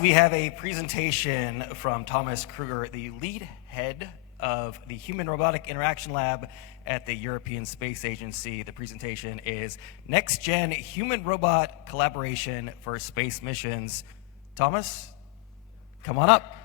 Next, we have a presentation from Thomas Krueger, the lead head of the Human Robotic Interaction Lab at the European Space Agency. The presentation is Next Gen Human Robot Collaboration for Space Missions. Thomas, come on up.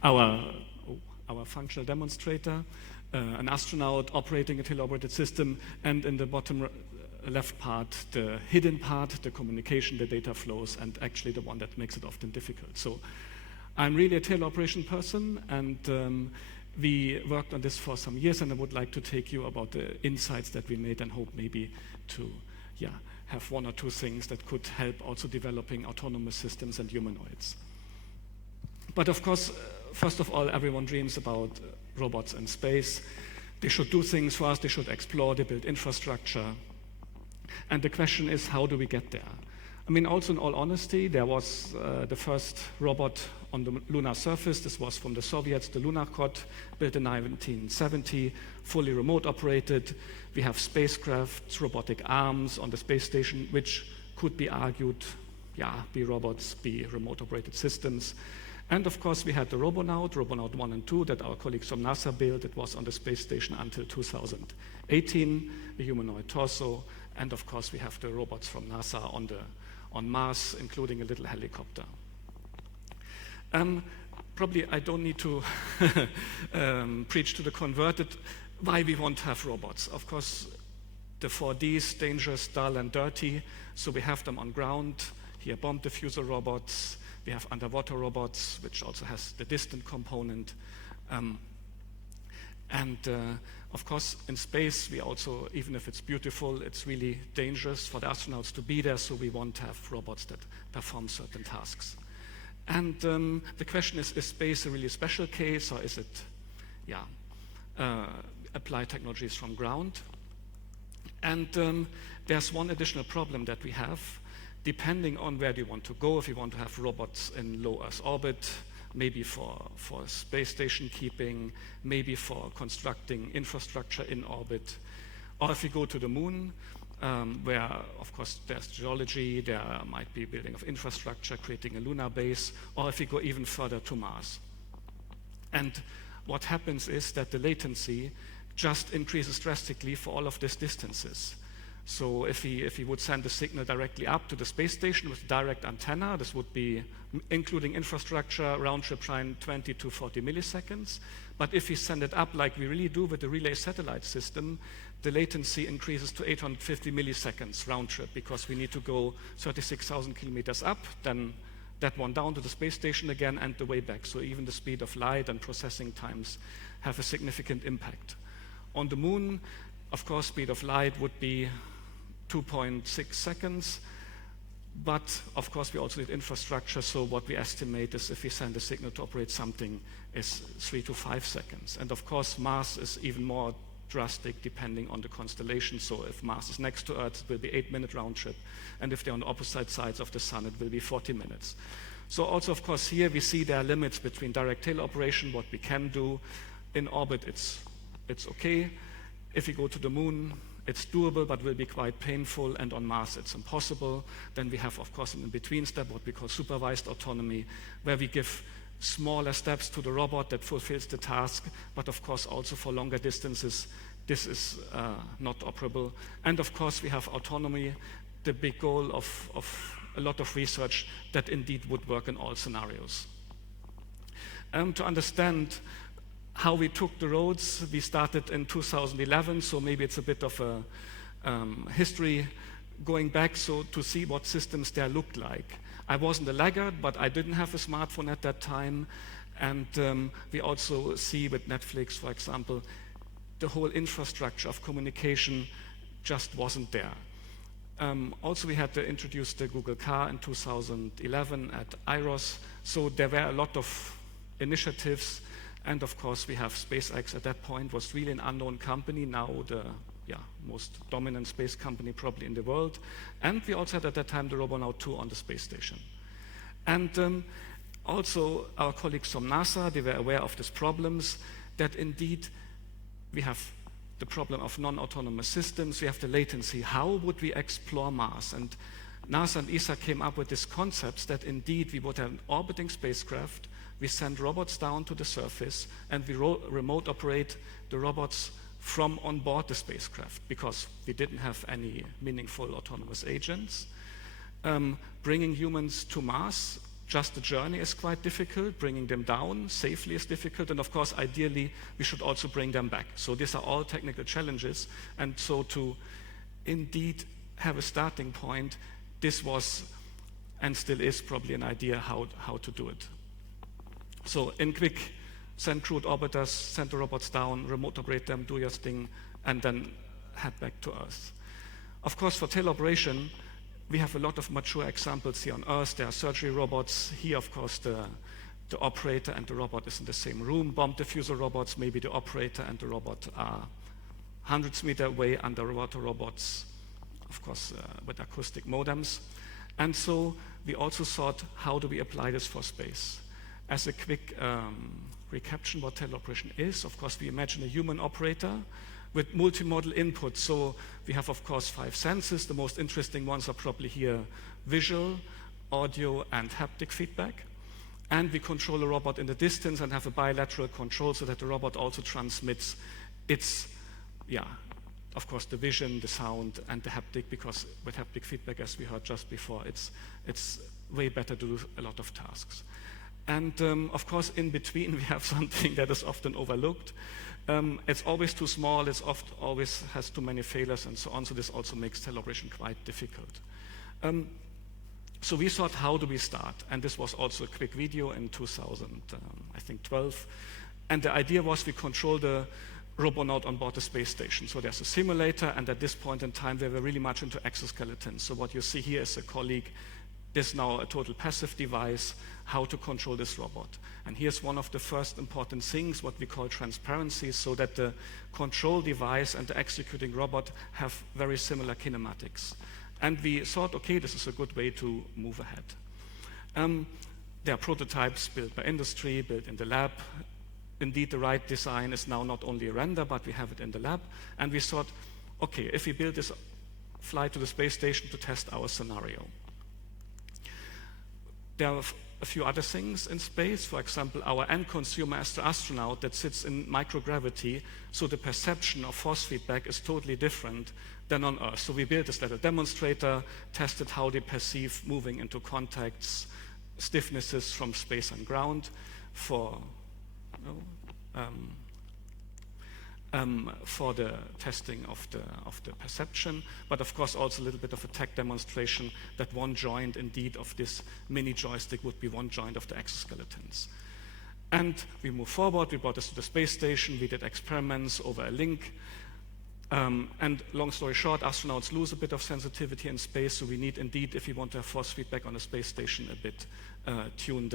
Our functional demonstrator, an astronaut operating a teleoperated system, and in the bottom left part, the hidden part, the communication, the data flows, and actually the one that makes it often difficult. So I'm really a teleoperation person, and we worked on this for some years, and I would like to take you about the insights that we made and hope maybe to have one or two things that could help also developing autonomous systems and humanoids. But of course, first of all, everyone dreams about robots in space. They should do things for us, they should explore, they build infrastructure. And the question is, how do we get there? I mean, also in all honesty, there was the first robot on the lunar surface. This was from the Soviets, the Lunokhod, built in 1970, fully remote operated. We have spacecraft, robotic arms on the space station, which could be argued, be robots, be remote operated systems. And of course, we had the Robonaut 1 and 2 that our colleagues from NASA built. It was on the space station until 2018, the humanoid torso. And of course, we have the robots from NASA on Mars, including a little helicopter. Probably I don't need to preach to the converted why we want to have robots. Of course, the 4Ds, dangerous, dull, and dirty. So we have them on ground. Here, bomb diffuser robots. We have underwater robots, which also has the distant component. Of course, in space, we also, even if it's beautiful, it's really dangerous for the astronauts to be there, so we want to have robots that perform certain tasks. And the question is space a really special case, or is it, apply technologies from ground? And there's one additional problem that we have. Depending on where you want to go, if you want to have robots in low Earth orbit, maybe for space station keeping, maybe for constructing infrastructure in orbit, or if you go to the moon, where, of course, there's geology, there might be building of infrastructure, creating a lunar base, or if you go even further to Mars. And what happens is that the latency just increases drastically for all of these distances. So if we would send a signal directly up to the space station with direct antenna, this would be, including infrastructure, round trip time 20 to 40 milliseconds. But if we send it up like we really do with the relay satellite system, the latency increases to 850 milliseconds round trip, because we need to go 36,000 kilometers up, then that one down to the space station again, and the way back. So even the speed of light and processing times have a significant impact. On the moon, of course, speed of light would be 2.6 seconds, but of course we also need infrastructure, so what we estimate is if we send a signal to operate something is 3 to 5 seconds. And of course Mars is even more drastic depending on the constellation, so if Mars is next to Earth it will be 8-minute round trip, and if they're on the opposite sides of the Sun it will be 40 minutes. So also of course here we see there are limits between direct teleoperation, what we can do. In orbit it's okay. If we go to the moon, it's doable, but will be quite painful, and on Mars it's impossible. Then we have, of course, an in-between step, what we call supervised autonomy, where we give smaller steps to the robot that fulfills the task, but of course also for longer distances, this is not operable. And of course we have autonomy, the big goal of a lot of research that indeed would work in all scenarios. To understand how we took the roads, we started in 2011, so maybe it's a bit of a history going back, so to see what systems there looked like. I wasn't a laggard, but I didn't have a smartphone at that time, and we also see with Netflix, for example, the whole infrastructure of communication just wasn't there. Also, we had to introduce the Google Car in 2011 at IROS, so there were a lot of initiatives. And of course, we have SpaceX at that point, was really an unknown company, now the most dominant space company probably in the world. And we also had at that time the Robonaut 2 on the space station. And Also, our colleagues from NASA, they were aware of these problems, that indeed we have the problem of non-autonomous systems, we have the latency. How would we explore Mars? And NASA and ESA came up with these concepts that indeed we would have an orbiting spacecraft, we send robots down to the surface, and we remote operate the robots from on board the spacecraft, because we didn't have any meaningful autonomous agents. Bringing humans to Mars, just the journey is quite difficult. Bringing them down safely is difficult. And of course, ideally, we should also bring them back. So these are all technical challenges. And so to indeed have a starting point, this was and still is probably an idea how to do it. So in quick, send crewed orbiters, send the robots down, remote operate them, do your thing, and then head back to Earth. Of course, for teleoperation, we have a lot of mature examples here on Earth. There are surgery robots. Here, of course, the operator and the robot is in the same room. Bomb diffuser robots, maybe the operator and the robot are hundreds of meters away. Underwater robots, of course, with acoustic modems. And so we also thought, how do we apply this for space? As a quick recaption, what teleoperation is, of course, we imagine a human operator with multimodal input. So we have, of course, 5 senses. The most interesting ones are probably here visual, audio, and haptic feedback. And we control a robot in the distance and have a bilateral control so that the robot also transmits its, of course, the vision, the sound, and the haptic, because with haptic feedback, as we heard just before, it's way better to do a lot of tasks. And of course, in between, we have something that is often overlooked. It's always too small, it's always has too many failures and so on, so this also makes teleoperation quite difficult. So we thought, how do we start? And this was also a quick video in 2012. And the idea was we control the robonaut on board the space station. So there's a simulator, and at this point in time, we were really much into exoskeletons. So what you see here is a colleague. This is now a total passive device, how to control this robot. And here's one of the first important things, what we call transparency, so that the control device and the executing robot have very similar kinematics. And we thought, okay, this is a good way to move ahead. There are prototypes built by industry, built in the lab. Indeed, the right design is now not only a render, but we have it in the lab. And we thought, okay, if we build this flight to the space station to test our scenario. There are a few other things in space. For example, our end consumer as the astronaut that sits in microgravity, so the perception of force feedback is totally different than on Earth. So we built this little demonstrator, tested how they perceive moving into contacts, stiffnesses from space and ground for the testing of the perception, but of course also a little bit of a tech demonstration that one joint indeed of this mini joystick would be one joint of the exoskeletons. And we move forward, we brought this to the space station, we did experiments over a link, and long story short, astronauts lose a bit of sensitivity in space, so we need indeed, if we want to have force feedback on a space station, a bit tune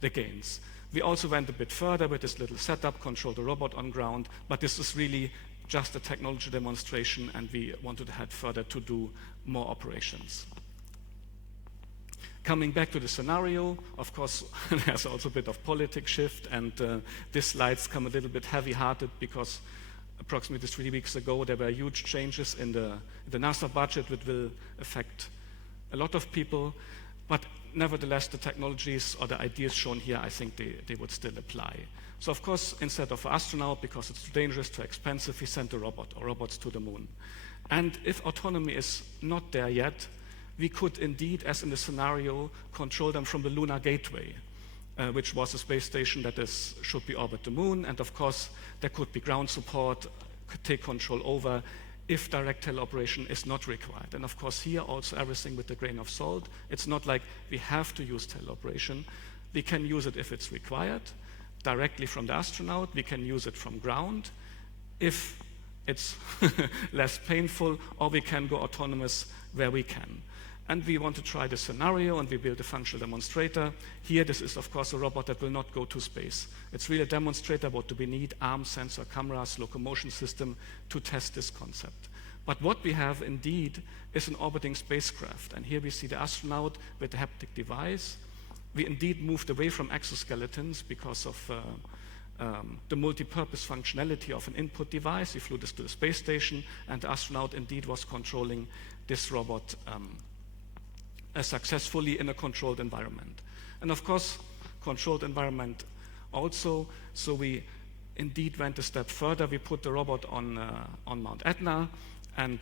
the gains. We also went a bit further with this little setup, control the robot on ground, but this is really just a technology demonstration, and we wanted to head further to do more operations. Coming back to the scenario, of course, there's also a bit of politics shift, and these slides come a little bit heavy-hearted because approximately 3 weeks ago, there were huge changes in the NASA budget, which will affect a lot of people, but nevertheless, the technologies or the ideas shown here, I think they would still apply. So of course, instead of an astronaut, because it's too dangerous, too expensive, we sent a robot or robots to the moon. And if autonomy is not there yet, we could indeed, as in the scenario, control them from the Lunar Gateway, which was a space station that should be orbit the moon. And of course, there could be ground support, could take control over if direct teleoperation is not required. And of course, here also everything with a grain of salt. It's not like we have to use teleoperation. We can use it if it's required, directly from the astronaut. We can use it from ground if it's less painful, or we can go autonomous where we can. And we want to try the scenario, and we build a functional demonstrator. Here, this is, of course, a robot that will not go to space. It's really a demonstrator. What do we need? Arm, sensor, cameras, locomotion system to test this concept. But what we have, indeed, is an orbiting spacecraft. And here we see the astronaut with the haptic device. we indeed moved away from exoskeletons because of the multi-purpose functionality of an input device. We flew this to the space station, and the astronaut indeed was controlling this robot successfully in a controlled environment. And of course, controlled environment also, so we indeed went a step further. We put the robot on Mount Etna, and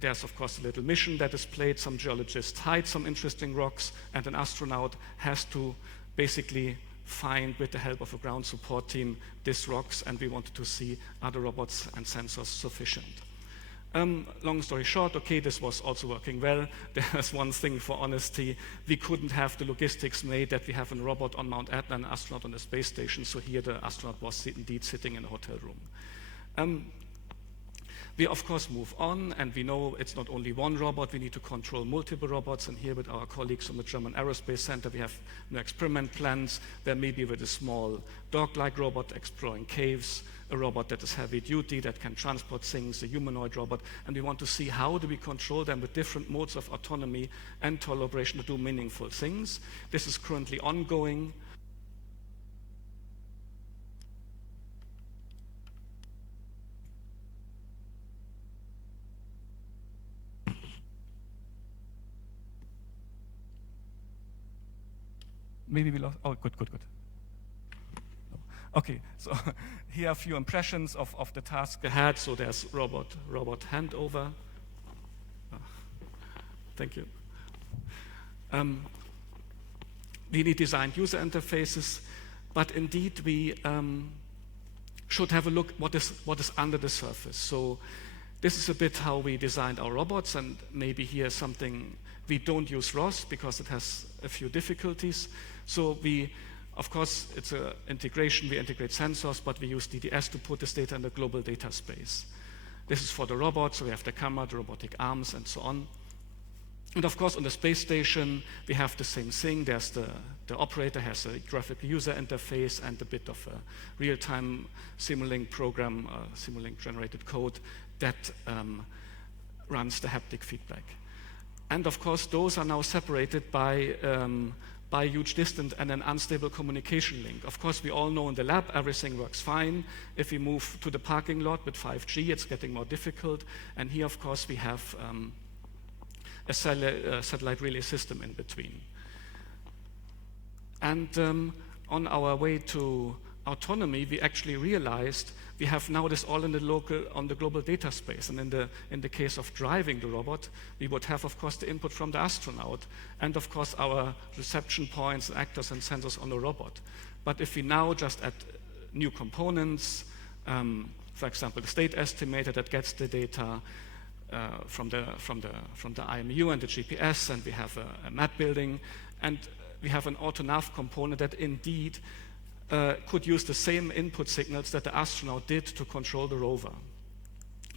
there's of course a little mission that is played. Some geologists hide some interesting rocks, and an astronaut has to basically find, with the help of a ground support team, these rocks, and we wanted to see, are the robots and sensors sufficient? Long story short, okay, this was also working well. There's one thing for honesty. We couldn't have the logistics made that we have a robot on Mount Etna and an astronaut on the space station, so here the astronaut was indeed sitting in a hotel room. We of course move on, and we know it's not only one robot, we need to control multiple robots, and here with our colleagues from the German Aerospace Center we have experiment plans where maybe with a small dog-like robot exploring caves, a robot that is heavy duty, that can transport things, a humanoid robot, and we want to see how do we control them with different modes of autonomy and collaboration to do meaningful things. This is currently ongoing. Maybe we lost. Oh, good. Okay, so here are a few impressions of the task ahead. So there's robot handover. Thank you. We need designed user interfaces, but indeed we should have a look what is under the surface. So this is a bit how we designed our robots, and maybe here something. We don't use ROS because it has a few difficulties. So of course, it's an integration. We integrate sensors, but we use DDS to put this data in the global data space. This is for the robot, so we have the camera, the robotic arms, and so on. And of course, on the space station, we have the same thing. There's the operator has a graphical user interface and a bit of a real-time Simulink program, Simulink generated code that runs the haptic feedback. And of course, those are now separated by a huge distance and an unstable communication link. Of course, we all know in the lab everything works fine. If we move to the parking lot with 5G, it's getting more difficult. And here, of course, we have a satellite relay system in between. And on our way to autonomy, we actually realized we have now this all on the global data space. And in the case of driving the robot, we would have, of course, the input from the astronaut, and of course our reception points, actors, and sensors on the robot. But if we now just add new components, for example, the state estimator that gets the data from the IMU and the GPS, and we have a map building, and we have an AutoNav component that indeed could use the same input signals that the astronaut did to control the rover.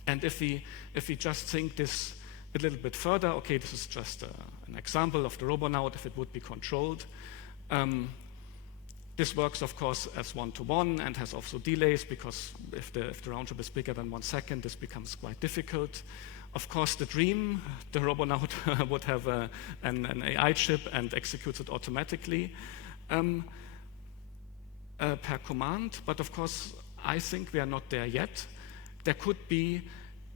And if we just think this a little bit further, okay, this is just an example of the robonaut if it would be controlled. This works, of course, as one-to-one and has also delays, because if the round trip is bigger than 1 second, this becomes quite difficult. Of course, the dream, the robonaut would have an AI chip and executes it automatically. Per command, but of course, I think we are not there yet. There could be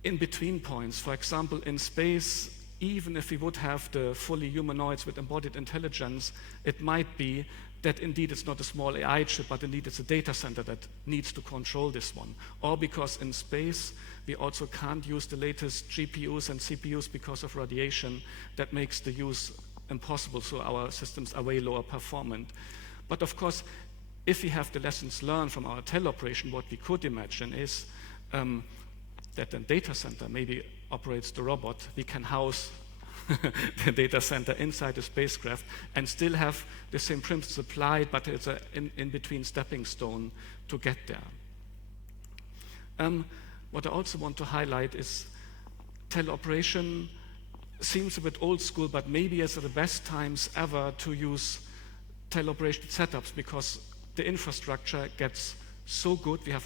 in-between points. For example, in space, even if we would have the fully humanoids with embodied intelligence, it might be that indeed it's not a small AI chip, but indeed it's a data center that needs to control this one. Or because in space, we also can't use the latest GPUs and CPUs because of radiation that makes the use impossible, so our systems are way lower performant. But of course, if we have the lessons learned from our teleoperation, what we could imagine is that the data center maybe operates the robot. We can house the data center inside the spacecraft and still have the same principles applied, but it's an in-between stepping stone to get there. What I also want to highlight is teleoperation seems a bit old school, but maybe it's the best times ever to use teleoperation setups, because the infrastructure gets so good. We have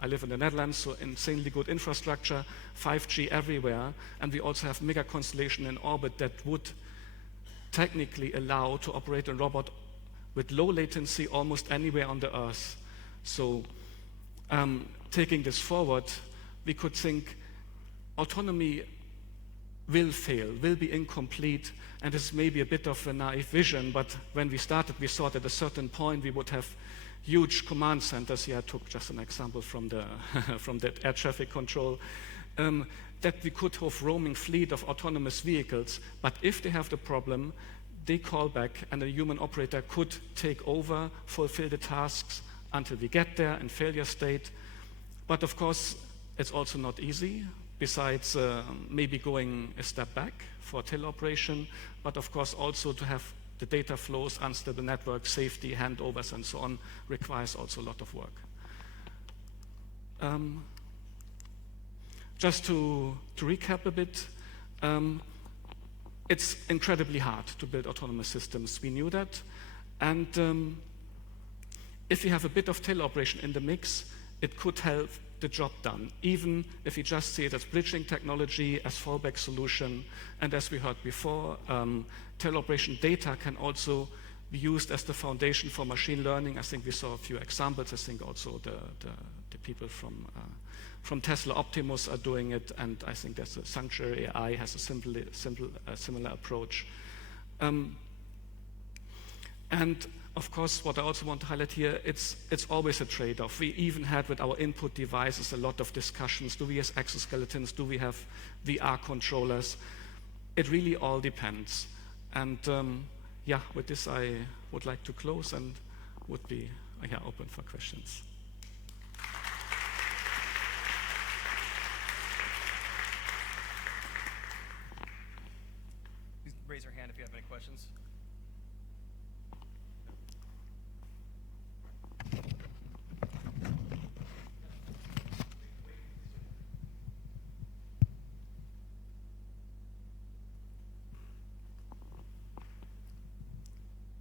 I live in the Netherlands, so insanely good infrastructure, 5G everywhere, and we also have mega constellation in orbit that would technically allow to operate a robot with low latency, almost anywhere on the Earth. So taking this forward, we could think autonomy will fail, will be incomplete, and this may be a bit of a naive vision, but when we started, we thought at a certain point we would have huge command centers. Here I took just an example from the from that air traffic control, that we could have roaming fleet of autonomous vehicles, but if they have the problem, they call back and a human operator could take over, fulfill the tasks until we get there in failure state. But of course, it's also not easy, besides maybe going a step back for teleoperation, but of course also to have the data flows, unstable network, safety, handovers, and so on, requires also a lot of work. Just to recap a bit, it's incredibly hard to build autonomous systems. We knew that. And if you have a bit of teleoperation in the mix, it could help the job done, even if you just see it as bridging technology, as fallback solution. And as we heard before, teleoperation data can also be used as the foundation for machine learning. I think we saw a few examples. I think also the people from Tesla Optimus are doing it, and I think there's a Sanctuary AI has a similar approach. And of course, what I also want to highlight here, it's always a trade-off. We even had with our input devices a lot of discussions. Do we have exoskeletons? Do we have VR controllers? It really all depends. And yeah, with this I would like to close and would be open for questions. Please raise your hand if you have any questions.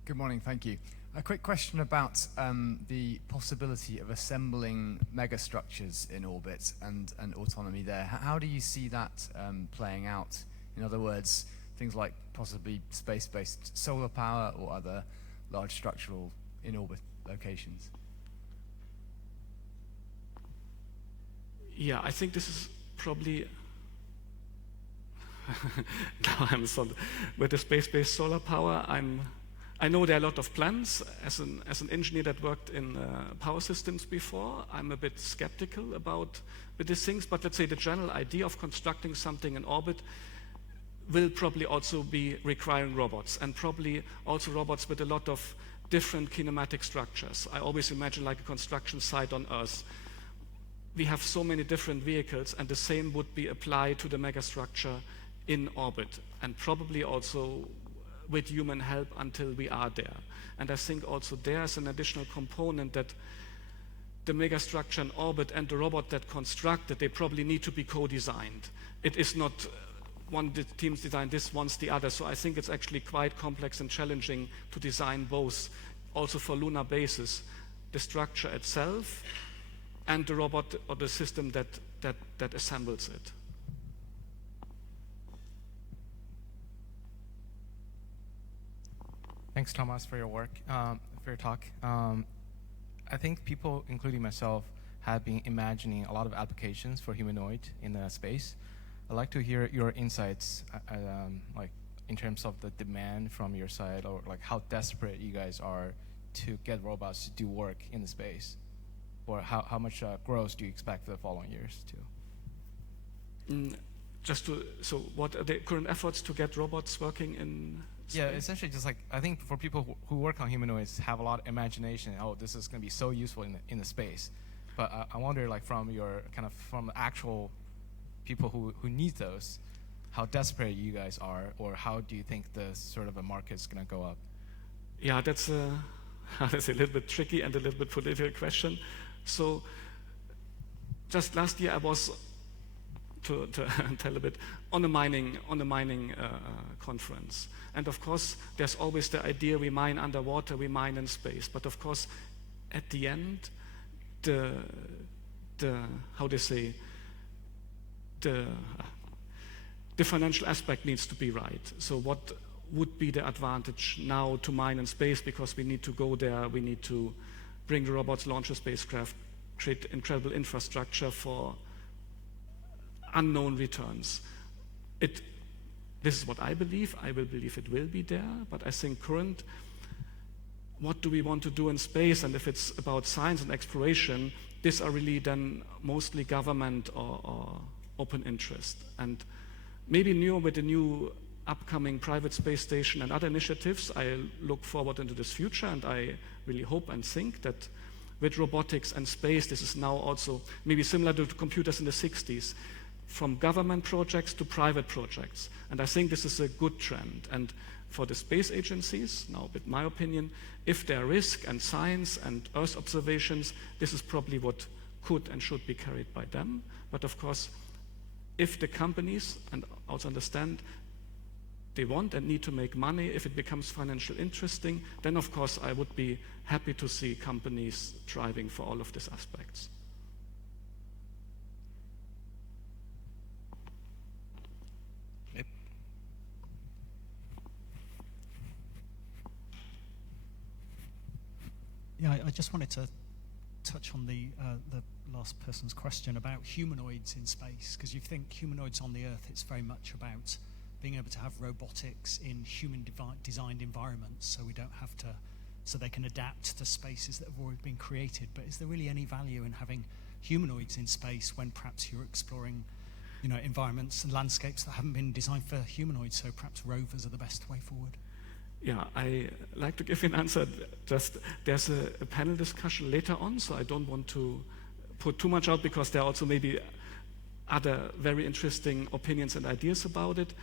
Good morning, thank you. A quick question about the possibility of assembling megastructures in orbit and autonomy there. How do you see that playing out? In other words, things like possibly space-based solar power or other large structural in-orbit locations? Yeah, I think this is probably now I'm with the space-based solar power. I know there are a lot of plans. As an engineer that worked in power systems before, I'm a bit skeptical about with these things. But let's say the general idea of constructing something in orbit will probably also be requiring robots, and probably also robots with a lot of different kinematic structures. I always imagine like a construction site on Earth. We have so many different vehicles, and the same would be applied to the megastructure in orbit, and probably also with human help until we are there. And I think also there's an additional component that the megastructure in orbit and the robot that constructed, they probably need to be co-designed. It is not one team's design this, one's the other. So I think it's actually quite complex and challenging to design both, also for lunar bases, the structure itself and the robot or the system that assembles it. Thanks, Thomas, for your work, for your talk. I think people, including myself, have been imagining a lot of applications for humanoid in space. I'd like to hear your insights, like in terms of the demand from your side, or like how desperate you guys are to get robots to do work in the space, or how much growth do you expect for the following years too? So what are the current efforts to get robots working in space? Yeah, essentially just like, I think for people who work on humanoids have a lot of imagination, oh, this is going to be so useful in the space. But I wonder, like from actual people who need those, how desperate you guys are, or how do you think the sort of a market is going to go up? Yeah, that's a little bit tricky and a little bit political question. So just last year I was, to tell a bit, on a mining conference. And of course, there's always the idea we mine underwater, we mine in space. But of course, at the end, the financial aspect needs to be right. So would be the advantage now to mine in space, because we need to go there, we need to bring the robots, launch a spacecraft, create incredible infrastructure for unknown returns. This is what I believe. I will believe it will be there, but I think what do we want to do in space? And if it's about science and exploration, these are really then mostly government or open interest. And maybe with the new upcoming private space station and other initiatives, I look forward into this future, and I really hope and think that with robotics and space, this is now also maybe similar to computers in the 60s, from government projects to private projects. And I think this is a good trend. And for the space agencies, now with my opinion, if there are risk and science and Earth observations, this is probably what could and should be carried by them. But of course, if the companies, and also understand, they want and need to make money, if it becomes financially interesting, then of course I would be happy to see companies striving for all of these aspects. Yeah, I just wanted to touch on the last person's question about humanoids in space, because you think humanoids on the Earth, it's very much about being able to have robotics in human-designed environments, so they can adapt to spaces that have already been created. But is there really any value in having humanoids in space when perhaps you're exploring, environments and landscapes that haven't been designed for humanoids? So perhaps rovers are the best way forward. Yeah, I like to give you an answer. There's a panel discussion later on, so I don't want to put too much out, because there are also maybe other very interesting opinions and ideas about it.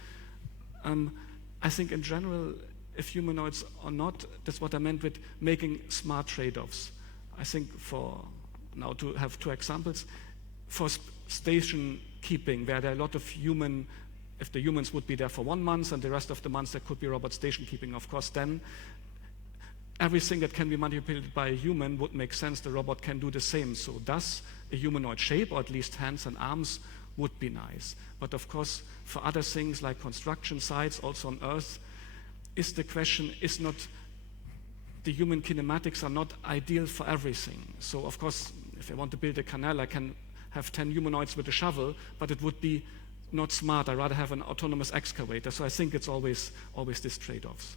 I think in general, if humanoids or not, that's what I meant with making smart trade-offs. I think now to have two examples, for station keeping, where there are a lot of if the humans would be there for 1 month and the rest of the months there could be robot station keeping, of course, then everything that can be manipulated by a human would make sense. The robot can do the same. So thus, a humanoid shape, or at least hands and arms, would be nice. But of course, for other things like construction sites, also on Earth, the question is not, the human kinematics are not ideal for everything. So of course, if I want to build a canal, I can have 10 humanoids with a shovel, but it would be not smart. I'd rather have an autonomous excavator. So I think it's always these trade-offs.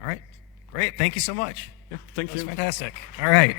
All right, great. Thank you so much. Yeah, thank you. That's fantastic. All right.